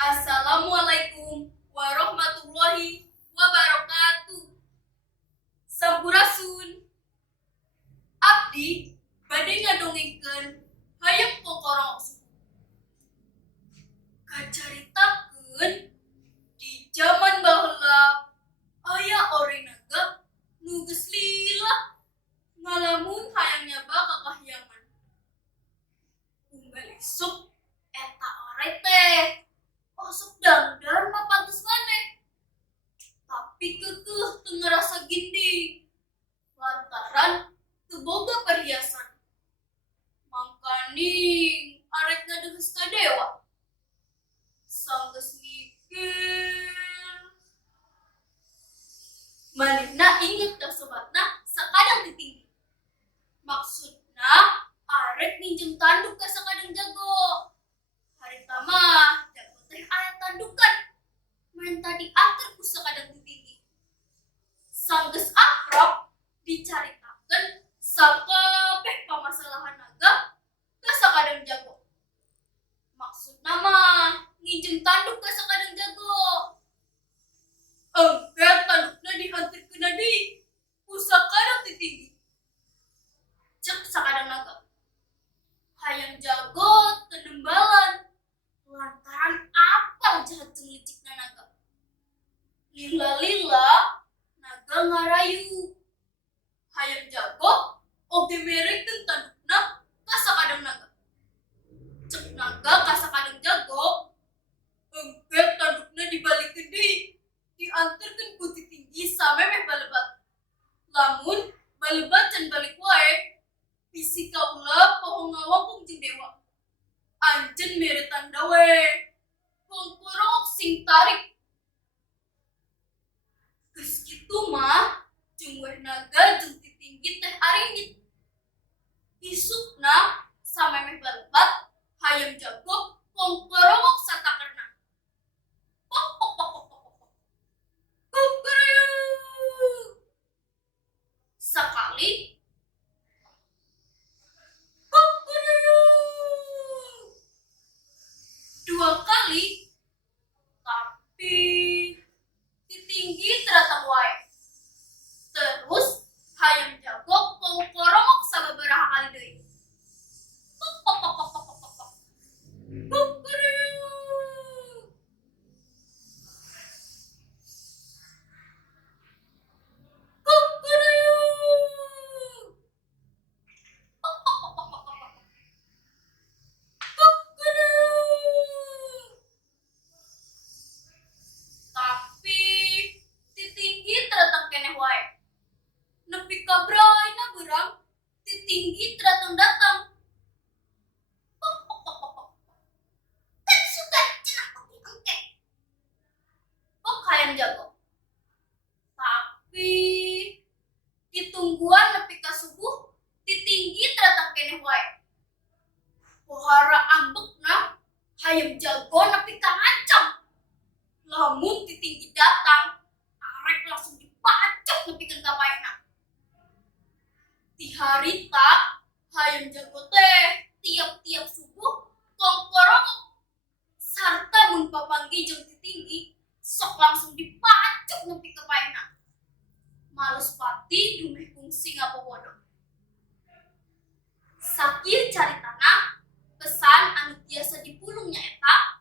Assalamualaikum warahmatullahi wabarakatuh. Sampurasun. Abdi bade ngadongengkeun hayang kokorong kacaritakeun di zaman baheula aya orenaga nu geus lila ngalamun hayang nyaba kakahyangan. Unggal isuk eta ore teh masuk dangdar mah pantes maneh. Tapi kekeh teu ngarasa ginding lantaran teu boga perhiasan. Mangkaning aret ngadeges ka dewa. Sanggeus mikir. Manehna inget ka sobatna sakadang titinggi. Maksudna aret minjem tanduk ka sakadang jago. Harita mah jago teh aya tandukan. Main tadi akhir ku sakadang titinggi. Sanggeus akrab dicaritakeun sakabeh pamasalahan naga ka sakadang jago. Maksudna mah nginjem tanduk ka sakadang jago. Engke tandukna dihantirkeun deui ku sakadang titinggi. Cek sakadang naga. Hayang jago tenembalan lantaran apal jahat jeung licikna naga. Lila-lila naga ngarayu. Hayang jago oge merekeun tandukna ka sakadang naga. Cek naga ka sakadang jago, engke tandukna dibalikeun deui, dianterkeun ku titinggi samemeh balebat. Lamun balebat can balik wae, bisi kaula poho ngawangkung jeung dewa. Anjeun mere tanda we, kongkorong sing tarik. Geus kitu mah, jeung weh naga jeung titinggi teh aringit. Isukna samemeh balebat, hayam jago kongkorong satakerna. Pok pok pok pok pok pok. Kukuruyuk. Sakali kukuruyuk. Dua kali, tapi titinggi teratang wae. Terus hayam jago kongkorong sababaraha kali deui. Pok pok pok pok pok pok pok. Kukuruyuk. Kukuruyuk. Pok pok pok pok pok pok. Kukuruyuk. Tapi titinggi teratang keneh wae. Nepi ka braina beurang, titinggi teratang datang. Pok pok pok pok pok. Kan suka cenah kopi engke. Pok hayang jago. Tapi ditungguan nepi ka subuh, titinggi teratang keneh wae. Pohara ambekna hayam jago nepi ka ngancam. Lamun titinggi datang, arek langsung dipacok nepikeun ka paehna. Ti harita hayam jago teh tiap-tiap subuh kongkorong sarta mun papanggi jeung titinggi sok langsung dipacok nepi ka paehna. Males pati dumeh kungsi ngapobodo. Sakieu caritana pesan anu tiasa dipulung nyaeta